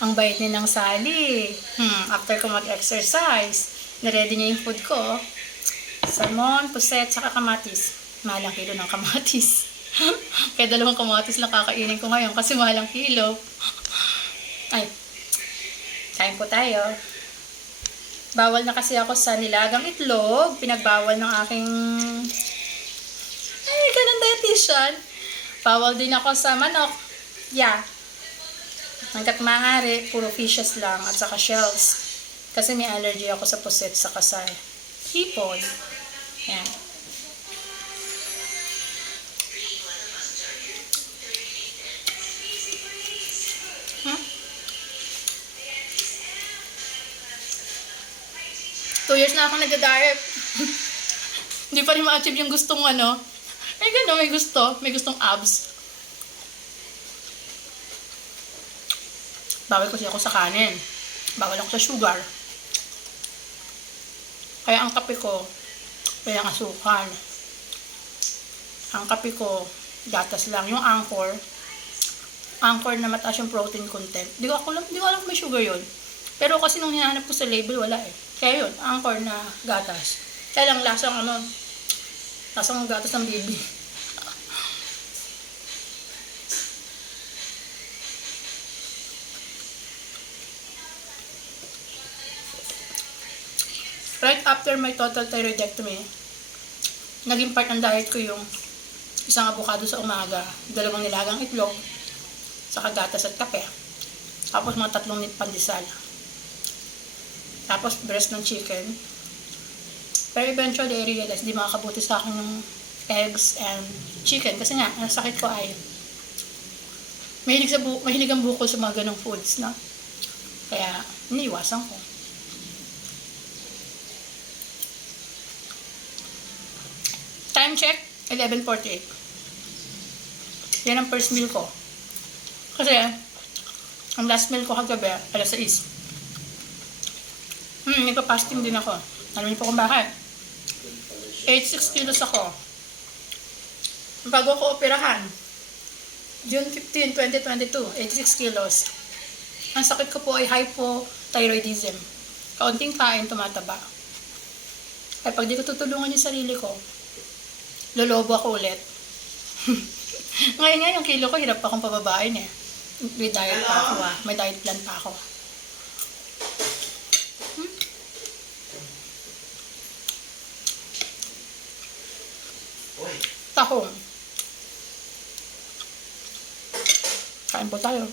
Ang bait ni ng Sally. Hmm, after ko mag-exercise, naready niya yung food ko. Salmon, puset, saka kamatis. Mahal ang kilo ng kamatis. Kaya dalawang kamatis lang kakainin ko ngayon kasi mahal ang kilo. Ay, kain po tayo. Bawal na kasi ako sa nilagang itlog. Pinagbawal ng aking... Ay, ganun dietitian. Bawal din ako sa manok. Yeah. Hanggat maaari, puro fishes lang at saka shells. Kasi may allergy ako sa saka sa hipon. Yan. Hmm? Two years na ako nag-diet. Hindi pa rin ma-achieve yung gustong ano. May gano'n, may gusto. May gustong abs. Bawal kasi ako sa kanin. Bawal ako sa sugar. Kaya ang kape ko, walang asukal. Ang kape ko, gatas lang. Yung anchor, anchor na mataas yung protein content. Di ko, ako, lang- di ko alam kung may sugar yun. Pero kasi nung hinahanap ko sa label, wala eh. Kaya yun, anchor na gatas. Kaya lang lasang ano, lasang gatas ng baby. Right after my total thyroidectomy, naging part ng diet ko yung isang avocado sa umaga, dalawang nilagang itlog, saka gatas at kape. Tapos mga tatlong pandesal. Tapos breast ng chicken. Pero eventually, I realized di makakabuti sa akin yung eggs and chicken. Kasi nga, ang sakit ko ay mahilig, sa bu- mahilig ang bukol sa mga ganong foods, no? Kaya, iniiwasan ko. Time check, 11.48. Yan ang first meal ko. Kasi, ang last meal ko kagabi, alas 6. Hmm, nagpa-fasting din ako. Alam niyo po kung bakit? 86 kilos ako. Bago ko operahan, June 15, 2022, 86 kilos. Ang sakit ko po ay hypothyroidism. Kaunting kain, tumataba. Kaya pag di ko tutulungan yung sarili ko, lolobo ako ulit. Ngayon nga, yung kilo ko, hirap pa akong pababain eh. May diet pa ako ah. May diet plan pa ako. Hmm? Tahong. Kain po tayo.